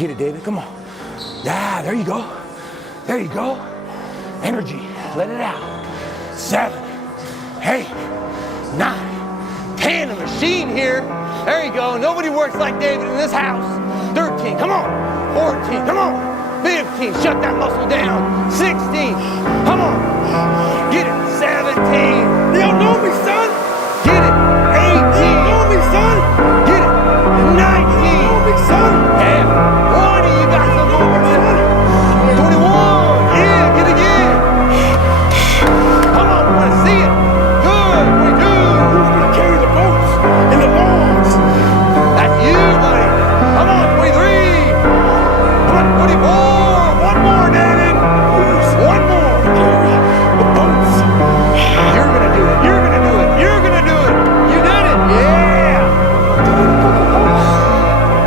Get it, David, come on. Yeah, there you go. There you go. Energy, let it out. 7, 8, 9, 10, a machine here. There you go, nobody works like David in this house. 13, come on. 14, come on. 15, shut that muscle down. 16, come on. Get it, 17.